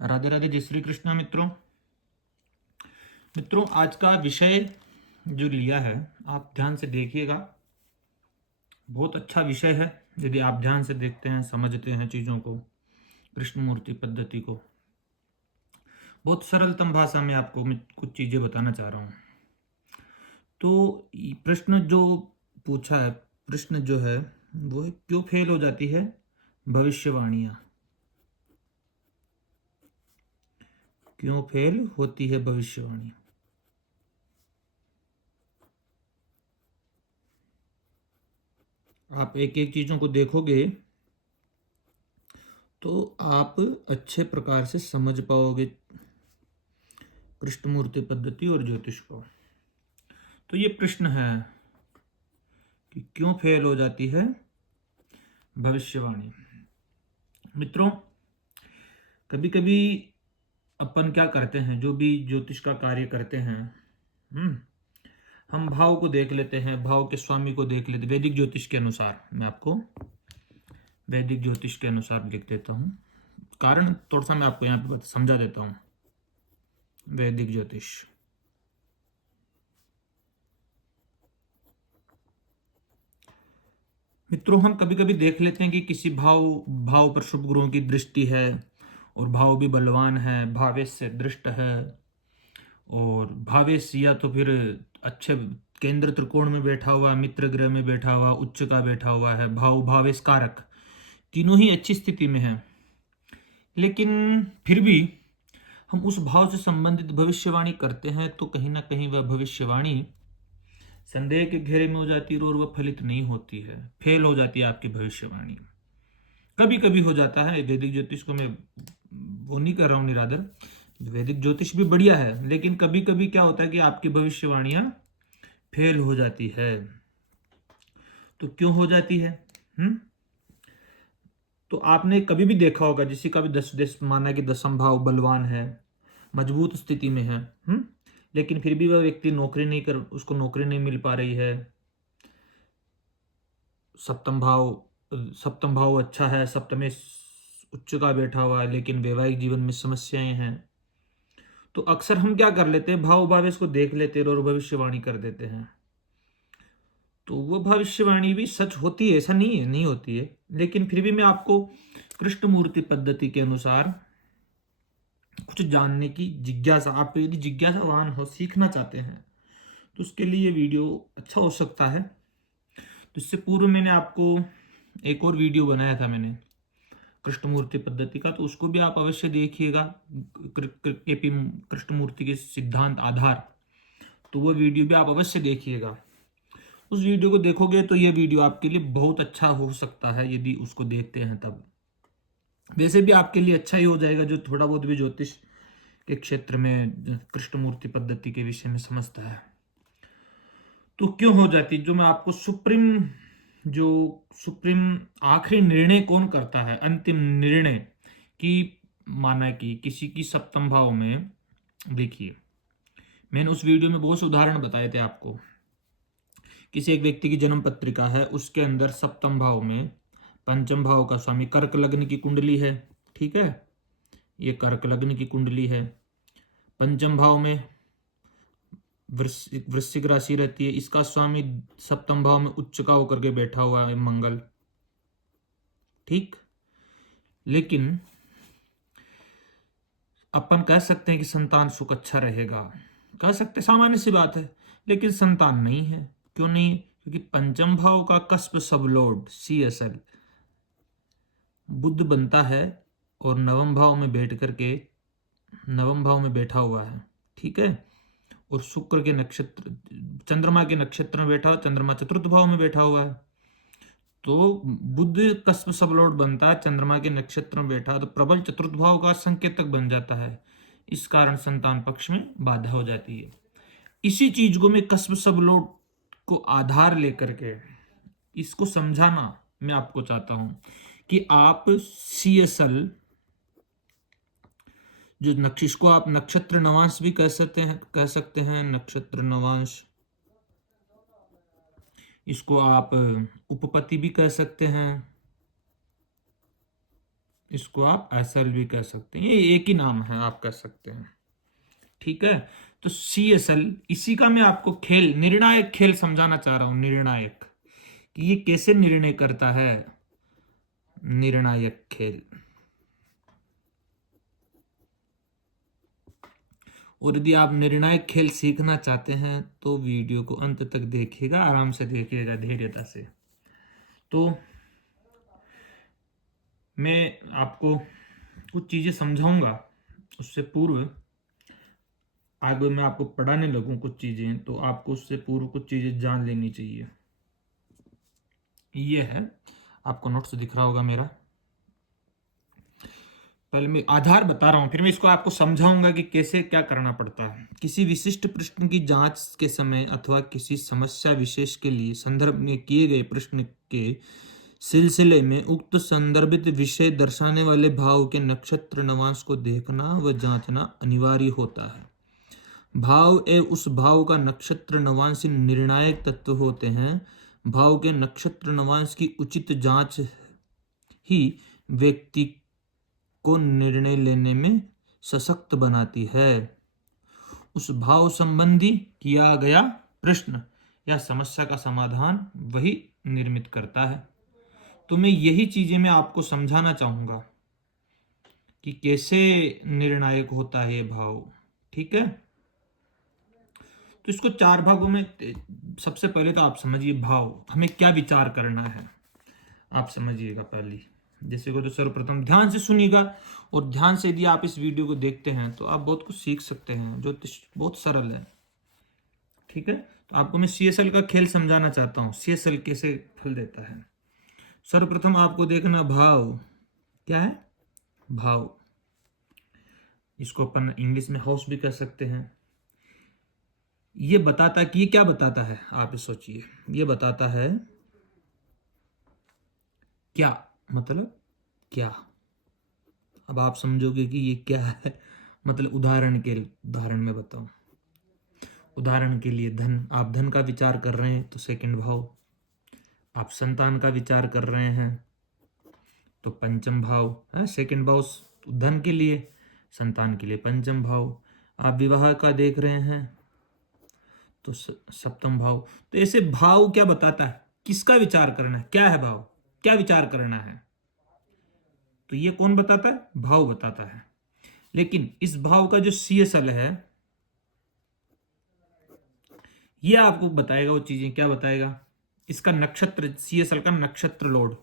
राधे राधे, जय श्री कृष्णा। मित्रों मित्रों आज का विषय जो लिया है आप ध्यान से देखिएगा। बहुत अच्छा विषय है। यदि आप ध्यान से देखते हैं, समझते हैं चीज़ों को, कृष्ण मूर्ति पद्धति को, बहुत सरलतम भाषा में आपको मैं कुछ चीज़ें बताना चाह रहा हूँ। तो प्रश्न जो पूछा है, प्रश्न जो है वो है, क्यों फेल हो जाती है भविष्यवाणियाँ? क्यों फेल होती है भविष्यवाणी? आप एक एक चीज़ों को देखोगे तो आप अच्छे प्रकार से समझ पाओगे कृष्णमूर्ति पद्धति और ज्योतिष को। तो ये प्रश्न है कि क्यों फेल हो जाती है भविष्यवाणी। मित्रों, कभी कभी अपन क्या करते हैं, जो भी ज्योतिष का कार्य करते हैं, हम भाव को देख लेते हैं, भाव के स्वामी को देख लेते। वैदिक ज्योतिष के अनुसार मैं आपको वैदिक ज्योतिष के अनुसार लिख देता हूँ। कारण थोड़ा सा मैं आपको यहाँ पे समझा देता हूँ। वैदिक ज्योतिष, मित्रों, हम कभी कभी देख लेते हैं कि किसी भाव भाव पर शुभ ग्रहों की दृष्टि है और भाव भी बलवान है, भावेश से दृष्ट है, और भावेश या तो फिर अच्छे केंद्र त्रिकोण में बैठा हुआ, मित्र ग्रह में बैठा हुआ, उच्च का बैठा हुआ है, भाव भावेश कारक तीनों ही अच्छी स्थिति में है। लेकिन फिर भी हम उस भाव से संबंधित भविष्यवाणी करते हैं तो कहीं ना कहीं वह भविष्यवाणी संदेह के घेरे में हो जाती है और वह फलित नहीं होती है, फेल हो जाती है आपकी भविष्यवाणी। कभी कभी हो जाता है। वैदिक ज्योतिष को मैं वो नहीं कर रहा हूँ निरादर, वैदिक ज्योतिष भी बढ़िया है, लेकिन कभी कभी क्या होता है कि आपकी भविष्यवाणियां फेल हो जाती है। तो क्यों हो जाती है? तो आपने कभी भी देखा होगा, जिसी का भी दस माना कि दसम भाव बलवान है, मजबूत स्थिति में है, लेकिन फिर भी वह व्यक्ति नौकरी नहीं कर, उसको नौकरी नहीं मिल पा रही है। सप्तम भाव सप्तम भाव अच्छा है, सप्तमे उच्च का बैठा हुआ है, लेकिन वैवाहिक जीवन में समस्याएं हैं। तो अक्सर हम क्या कर लेते हैं, भाव भावेश को देख लेते हैं और भविष्यवाणी कर देते हैं। तो वो भविष्यवाणी भी सच होती है, ऐसा नहीं है नहीं होती है, लेकिन फिर भी मैं आपको कृष्ण मूर्ति पद्धति के अनुसार कुछ जानने की जिज्ञासा, आप यदि जिज्ञासावान हो, सीखना चाहते हैं, तो उसके लिए ये वीडियो अच्छा हो सकता है। तो इससे पूर्व मैंने आपको एक और वीडियो बनाया था मैंने कृष्णमूर्ति पद्धति का, तो उसको भी आप अवश्य देखिएगा, केपी कृष्णमूर्ति के सिद्धांत आधार। तो वो वीडियो भी आप अवश्य देखिएगा। उस वीडियो को देखोगे तो ये वीडियो आपके लिए बहुत अच्छा हो सकता है यदि उसको देखते हैं तब। वैसे भी आपके लिए अच्छा ही हो जाएगा जो थोड़ा बहुत भी ज्योतिष के क्षेत्र में कृष्णमूर्ति पद्धति के विषय में समझता है। तो क्यों हो जाती, जो मैं आपको सुप्रीम आखिरी निर्णय कौन करता है, अंतिम निर्णय की, माना कि किसी की सप्तम भाव में, देखिए मैंने उस वीडियो में बहुत से उदाहरण बताए थे आपको। किसी एक व्यक्ति की जन्म पत्रिका है, उसके अंदर सप्तम भाव में पंचम भाव का स्वामी कर्क लग्न की कुंडली है, ठीक है, ये कर्क लग्न की कुंडली है। पंचम भाव में वृश्चिक राशि रहती है, इसका स्वामी सप्तम भाव में उच्च का होकर के बैठा हुआ है मंगल, ठीक। लेकिन अपन कह सकते हैं कि संतान सुख अच्छा रहेगा, कह सकते, सामान्य सी बात है, लेकिन संतान नहीं है। क्यों नहीं? क्योंकि पंचम भाव का कस्प सब लॉर्ड CSL बुध बनता है और नवम भाव में बैठ करके, नवम भाव में बैठा हुआ है, ठीक है, और शुक्र के नक्षत्र, चंद्रमा के नक्षत्र में बैठा हुआ, चंद्रमा चतुर्थ भाव में बैठा हुआ है। तो बुध कस्प सब लॉर्ड बनता है, चंद्रमा के नक्षत्र में बैठा, तो प्रबल चतुर्थ भाव का संकेतक बन जाता है। इस कारण संतान पक्ष में बाधा हो जाती है। इसी चीज को मैं कस्प सब लॉर्ड को आधार लेकर के इसको समझाना मैं आपको चाहता हूं कि आप CSL जो नक्षत्र को आप नक्षत्र नवांश भी कह सकते हैं नक्षत्र नवांश, इसको आप उपपत्ति भी कह सकते हैं, इसको आप एसएल भी कह सकते हैं, ये एक ही नाम है, आप कह सकते हैं। ठीक है, तो सीएसएल, इसी का मैं आपको खेल, निर्णायक खेल समझाना चाह रहा हूं। निर्णायक, कि ये कैसे निर्णय करता है, निर्णायक खेल। और यदि आप निर्णायक खेल सीखना चाहते हैं तो वीडियो को अंत तक देखिएगा, आराम से देखिएगा, धैर्यता से। तो मैं आपको कुछ चीजें समझाऊंगा, उससे पूर्व आगे मैं आपको पढ़ाने लगूं कुछ चीजें, तो आपको उससे पूर्व कुछ चीजें जान लेनी चाहिए। ये है, आपको नोट्स दिख रहा होगा मेरा। पहले मैं आधार बता रहा हूं, फिर मैं इसको आपको समझाऊंगा कि कैसे क्या करना पड़ता है। किसी विशिष्ट प्रश्न की जांच के समय अथवा किसी समस्या विशेष के लिए संदर्भ में किए गए प्रश्न के सिलसिले में उक्त संदर्भित विषय दर्शाने वाले भाव के नक्षत्र नवांश को देखना व जांचना अनिवार्य होता है। भाव एवं उस भाव का नक्षत्र नवांश निर्णायक तत्व होते हैं। भाव के नक्षत्र नवांश की उचित जांच ही व्यक्ति को निर्णय लेने में सशक्त बनाती है। उस भाव संबंधी किया गया प्रश्न या समस्या का समाधान वही निर्मित करता है। तो मैं यही चीजें मैं आपको समझाना चाहूंगा कि कैसे निर्णायक होता है ये भाव। ठीक है, तो इसको चार भागों में, सबसे पहले तो आप समझिए भाव, हमें क्या विचार करना है, आप समझिएगा पहले। जैसे को तो सर्वप्रथम ध्यान से सुनिएगा, और ध्यान से यदि आप इस वीडियो को देखते हैं तो आप बहुत कुछ सीख सकते हैं, जो बहुत सरल है। ठीक है, तो आपको मैं सीएसएल का खेल समझाना चाहता हूँ, सीएसएल कैसे फल देता है। सर्वप्रथम आपको देखना भाव क्या है। भाव, इसको अपन इंग्लिश में हाउस भी कह सकते हैं। ये बताता है कि ये क्या बताता है, आप सोचिए। ये बताता है क्या, मतलब क्या। अब आप समझोगे कि ये क्या है, मतलब उदाहरण में बताऊं। उदाहरण के लिए धन, आप धन का विचार कर रहे हैं तो सेकंड भाव। आप संतान का विचार कर रहे हैं तो पंचम भाव है, सेकंड भाव धन के लिए, संतान के लिए पंचम भाव। आप विवाह का देख रहे हैं तो सप्तम भाव। तो ऐसे भाव क्या बताता है, किसका विचार करना है, क्या है भाव, क्या विचार करना है, तो ये कौन बताता है, भाव बताता है। लेकिन इस भाव का जो सीएसएल है, ये आपको बताएगा वो चीजें, क्या बताएगा, इसका नक्षत्र, सीएसएल का नक्षत्र लोड,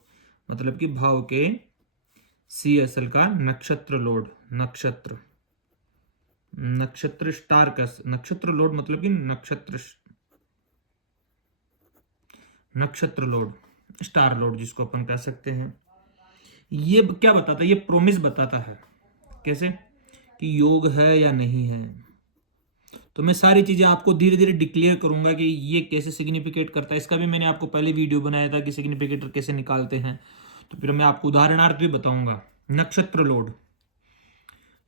मतलब कि भाव के सीएसएल का नक्षत्र लोड, नक्षत्र स्टार का नक्षत्र लोड, मतलब कि नक्षत्र लोड, स्टार लोड जिसको अपन कह सकते हैं। ये क्या बताता है, ये प्रोमिस बताता है, कैसे, कि योग है या नहीं है। तो मैं सारी चीजें आपको धीरे धीरे डिक्लेयर करूंगा कि ये कैसे सिग्निफिकेट करता है। इसका भी मैंने आपको पहले वीडियो बनाया था कि सिग्निफिकेटर कैसे निकालते हैं, तो फिर मैं आपको उदाहरणार्थ भी बताऊंगा। नक्षत्र लोड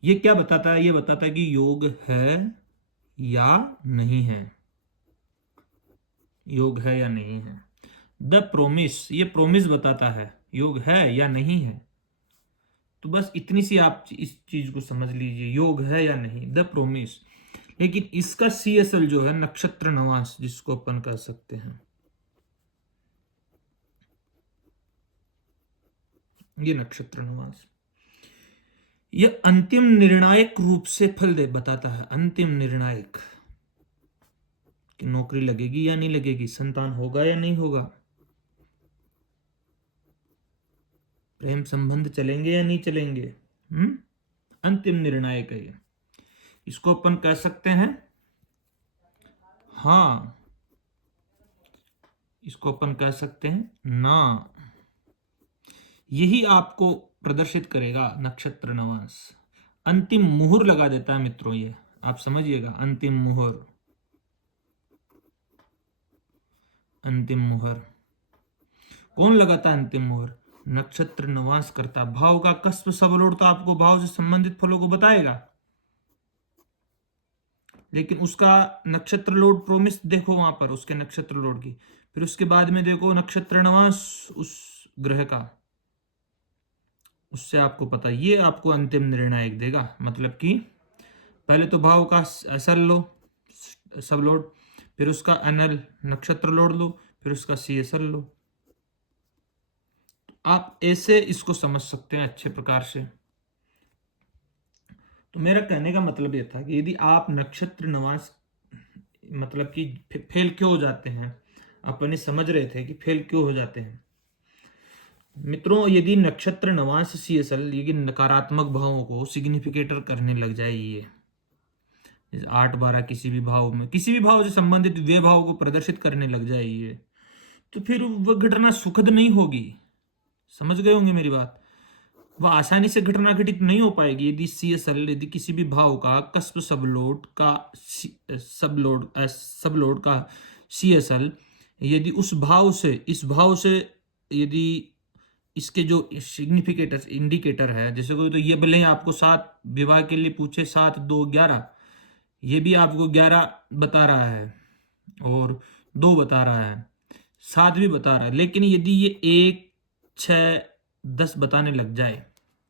ये क्या बताता है, ये बताता है कि योग है या नहीं है, योग है या नहीं है। द प्रोमिस, ये प्रोमिस बताता है योग है या नहीं है। तो बस इतनी सी आप इस चीज को समझ लीजिए, योग है या नहीं, द प्रोमिस। लेकिन इसका सीएसएल जो है नक्षत्र नवांश, जिसको अपन कह सकते हैं, ये नक्षत्र नवांश, ये अंतिम निर्णायक रूप से फल दे बताता है। अंतिम निर्णायक, कि नौकरी लगेगी या नहीं लगेगी, संतान होगा या नहीं होगा, प्रेम संबंध चलेंगे या नहीं चलेंगे। अंतिम निर्णायक है ये। इसको अपन कह सकते हैं, हाँ, इसको अपन कह सकते हैं ना। यही आपको प्रदर्शित करेगा नक्षत्र नवांश। अंतिम मुहर लगा देता है मित्रों, ये आप समझिएगा, अंतिम मुहर, अंतिम मुहर कौन लगाता है, अंतिम मुहर नक्षत्र नवांश करता। भाव का कस्प सबलोड तो आपको भाव से संबंधित फलों को बताएगा, लेकिन उसका नक्षत्र लोड प्रोमिस देखो वहां पर, उसके नक्षत्र लोड की, फिर उसके बाद में देखो नक्षत्र नवांश उस ग्रह का, उससे आपको पता, ये आपको अंतिम निर्णायक देगा। मतलब कि पहले तो भाव का एसएल लो, सब लोड, फिर उसका एनएल नक्षत्र लोड लो, फिर उसका सीएसएल लो। आप ऐसे इसको समझ सकते हैं अच्छे प्रकार से। तो मेरा कहने का मतलब ये था कि यदि आप नक्षत्र नवांश मतलब कि फेल क्यों हो जाते हैं, अपन ये समझ रहे थे कि फेल क्यों हो जाते हैं मित्रों। यदि नक्षत्र नवांश सीएसएल यदि नकारात्मक भावों को सिग्निफिकेटर करने लग जाए, ये 8 12 किसी भी भाव में, किसी भी भाव से संबंधित वे भाव को प्रदर्शित करने लग जाए ये, तो फिर वह घटना सुखद नहीं होगी। समझ गए होंगे मेरी बात। वह आसानी से घटना घटित नहीं हो पाएगी यदि सीएसएल, यदि किसी भी भाव का कस्प सबलोड का सीएसएल यदि उस भाव से इस भाव से यदि इसके जो सिग्निफिकेटर इंडिकेटर है, जैसे कोई तो ये भले ही आपको 7 विवाह के लिए पूछे, 7 2 11, ये भी आपको 11 बता रहा है और 2 बता रहा है, 7 भी बता रहा है, लेकिन यदि ये 1 6 10 बताने लग जाए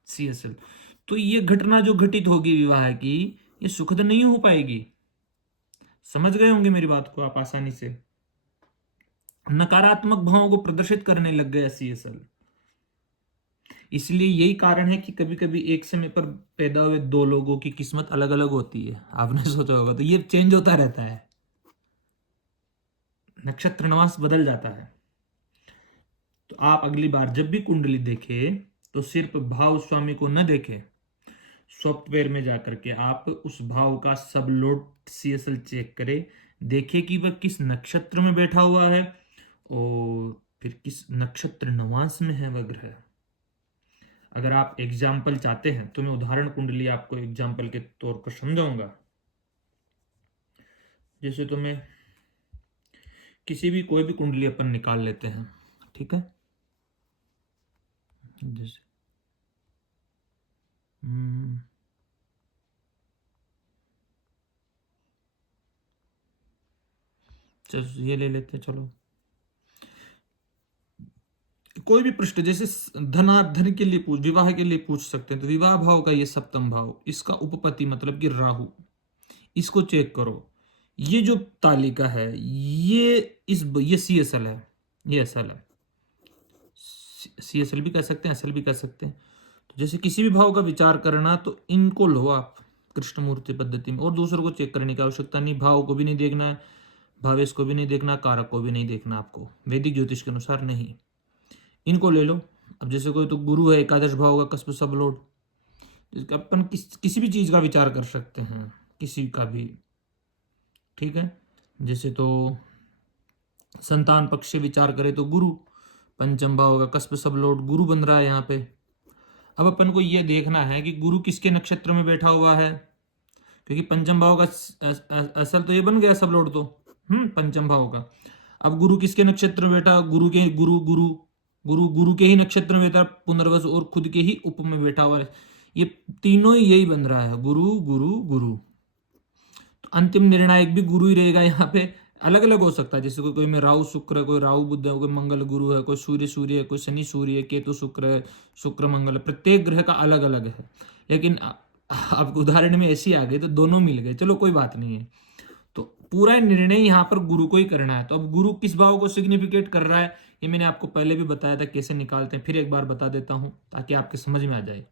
सीएसएल, तो ये घटना जो घटित होगी विवाह की, ये सुखद नहीं हो पाएगी। समझ गए होंगे मेरी बात को आप आसानी से। नकारात्मक भावों को प्रदर्शित करने लग गया सीएसएल। इसलिए यही कारण है कि कभी कभी एक समय पर पैदा हुए 2 लोगों की किस्मत अलग अलग होती है। आपने सोचा होगा, तो ये चेंज होता रहता है, नक्षत्र नवांश बदल जाता है। तो आप अगली बार जब भी कुंडली देखें तो सिर्फ भाव स्वामी को न देखें, सॉफ्टवेयर में जाकर के आप उस भाव का सब लोड सीएसएल चेक करें, देखिए कि वह किस नक्षत्र में बैठा हुआ है और फिर किस नक्षत्र नवांश में है वह ग्रह। अगर आप एग्जाम्पल चाहते हैं तो मैं उदाहरण कुंडली आपको एग्जाम्पल के तौर पर समझाऊंगा। जैसे तो मैं किसी भी कोई भी कुंडली अपन निकाल लेते हैं, ठीक है। जैसे चलो ये ले लेते, चलो कोई भी पृष्ठ, जैसे धन के लिए विवाह के लिए पूछ सकते हैं, तो विवाह भाव का ये सप्तम भाव, इसका उपपति मतलब कि राहु, इसको चेक करो। ये जो तालिका है ये सीएसएल है, ये एसएल है, सीएसएल भी कह सकते हैं, एसएल भी कह सकते हैं। तो जैसे किसी भी भाव का विचार करना तो इनको लो आप कृष्णमूर्ति पद्धति में, और दूसरों को चेक करने की आवश्यकता नहीं। भाव को भी नहीं देखना है, भावेश को भी नहीं देखना, कारक को भी नहीं देखना, आपको वैदिक ज्योतिष के अनुसार नहीं। इनको ले लो। अब जैसे कोई तो गुरु है, एकादश भाव का कस्प सब लोड, अपन किसी भी चीज का विचार कर सकते हैं, किसी का भी, ठीक है। जैसे तो संतान पक्ष से विचार करें तो गुरु, पंचम भाव का कस्प सब लोड गुरु बन रहा है यहाँ पे। अब अपन को यह देखना है कि गुरु किसके नक्षत्र में बैठा हुआ है, क्योंकि पंचम भाव का असल तो ये बन गया सब लोड तो, पंचम भाव का। अब गुरु किसके नक्षत्र में बैठा, गुरु के गुरु गुरु गुरु गुरु के ही नक्षत्र में बैठा, पुनर्वस और खुद के ही उप में बैठा हुआ है। ये तीनों ही यही बन रहा है, गुरु गुरु गुरु। तो अंतिम निर्णायक भी गुरु ही रहेगा यहाँ पे। अलग अलग हो सकता है, जैसे कोई में राहु शुक्र है, कोई राहु बुध है, कोई मंगल गुरु है, कोई सूर्य है, कोई शनि सूर्य है, केतु शुक्र है, शुक्र मंगल है। प्रत्येक ग्रह का अलग अलग है, लेकिन आपको उदाहरण में ऐसे आ गए तो दोनों मिल गए, चलो कोई बात नहीं है। तो पूरा निर्णय यहाँ पर गुरु को ही करना है। तो अब गुरु किस भाव को सिग्निफिकेट कर रहा है, ये मैंने आपको पहले भी बताया था कैसे निकालते हैं, फिर एक बार बता देता हूं ताकि आपके समझ में आ जाए।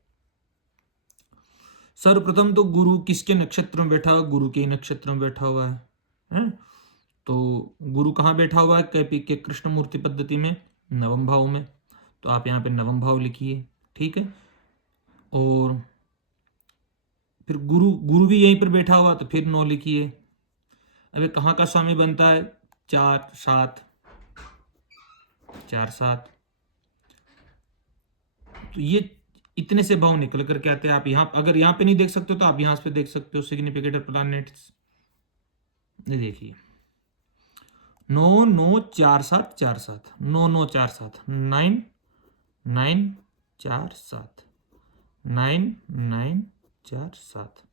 सर्वप्रथम तो गुरु किसके नक्षत्र में बैठा हुआ, गुरु के ही नक्षत्र में बैठा हुआ है? तो गुरु कहाँ बैठा हुआ है, कैपी के कृष्णमूर्ति पद्धति में नवम भाव में। तो आप यहाँ पे नवम भाव लिखिए, ठीक है। और फिर गुरु गुरु भी यहीं पर बैठा हुआ, तो फिर 9 लिखिए। अब कहाँ का स्वामी बनता है, 4 7 4 7। तो ये इतने से भाव निकल कर के आते हैं। आप यहाँ अगर यहाँ पे नहीं देख सकते हो तो आप यहाँ पे देख सकते हो सिग्निफिकेटर प्लैनेट्स। ये देखिए 9 9 4 7 4 7 9 9 4 7 9 9 4 7 9 9 4 7।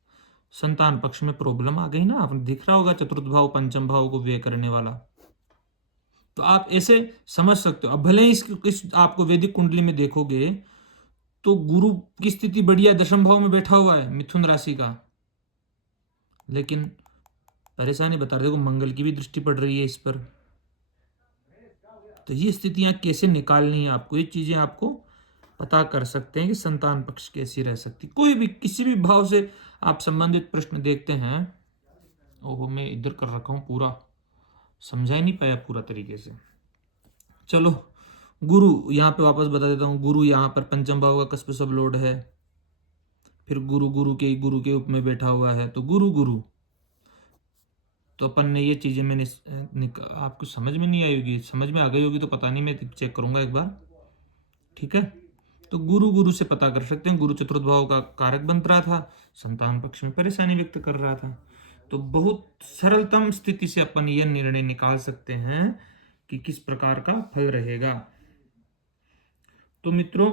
संतान पक्ष में प्रॉब्लम आ गई ना, आपने दिख रहा होगा चतुर्थ भाव पंचम भाव को व्यय करने वाला। तो आप ऐसे समझ सकते हो। अब भले ही इस आपको वैदिक कुंडली में देखोगे तो गुरु की स्थिति बढ़िया, दशम भाव में बैठा हुआ है मिथुन राशि का, लेकिन परेशानी बता रहे, देखो मंगल की भी दृष्टि पड़ रही है इस पर। तो ये स्थितियां कैसे निकालनी है आपको, ये चीजें आपको पता कर सकते हैं कि संतान पक्ष कैसी रह सकती। कोई भी किसी भी भाव से आप संबंधित प्रश्न देखते हैं, ओहो मैं इधर कर रखा हूं, पूरा समझा ही नहीं पाया पूरा तरीके से। चलो गुरु यहाँ पे वापस बता देता हूँ। गुरु यहाँ पर पंचम भाव का कस्प सब लोड है, फिर गुरु के उप में बैठा हुआ है, तो गुरु गुरु। तो अपन ने ये चीजें मैंने आपको समझ में नहीं आई होगी, समझ में आ गई होगी तो पता नहीं, मैं चेक करूंगा एक बार, ठीक है। तो गुरु गुरु से पता कर सकते हैं, गुरु चतुर्थ भाव का कारक बन रहा था, संतान पक्ष में परेशानी व्यक्त कर रहा था। तो बहुत सरलतम स्थिति से अपन यह निर्णय निकाल सकते हैं कि किस प्रकार का फल रहेगा। तो मित्रों,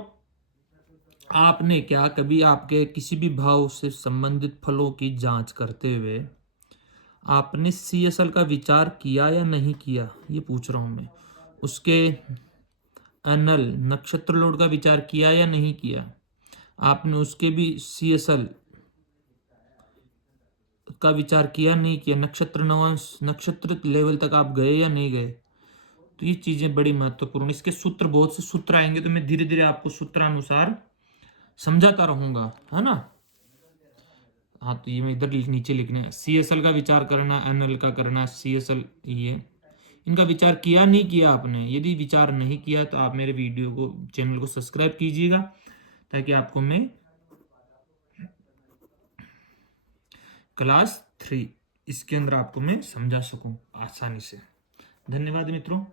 आपने क्या कभी आपके किसी भी भाव से संबंधित फलों की जांच करते हुए आपने CSL का विचार किया या नहीं किया, ये पूछ रहा हूं मैं। उसके एनल नक्षत्र लोड का विचार किया या नहीं किया, आपने उसके भी CSL का विचार किया नहीं किया, नक्षत्र नवांश नक्षत्र लेवल तक आप गए या नहीं गए। तो ये चीजें बड़ी महत्वपूर्ण, इसके सूत्र, बहुत से सूत्र आएंगे, तो मैं धीरे धीरे आपको सूत्रानुसार समझाता रहूंगा, है ना। हाँ, तो ये मैं इधर नीचे लिखने, CSL का विचार करना, NL का करना, CSL, ये इनका विचार किया नहीं किया आपने। यदि विचार नहीं किया तो आप मेरे वीडियो को, चैनल को सब्सक्राइब कीजिएगा, ताकि आपको मैं क्लास 3 इसके अंदर आपको मैं समझा सकूं आसानी से। धन्यवाद मित्रों।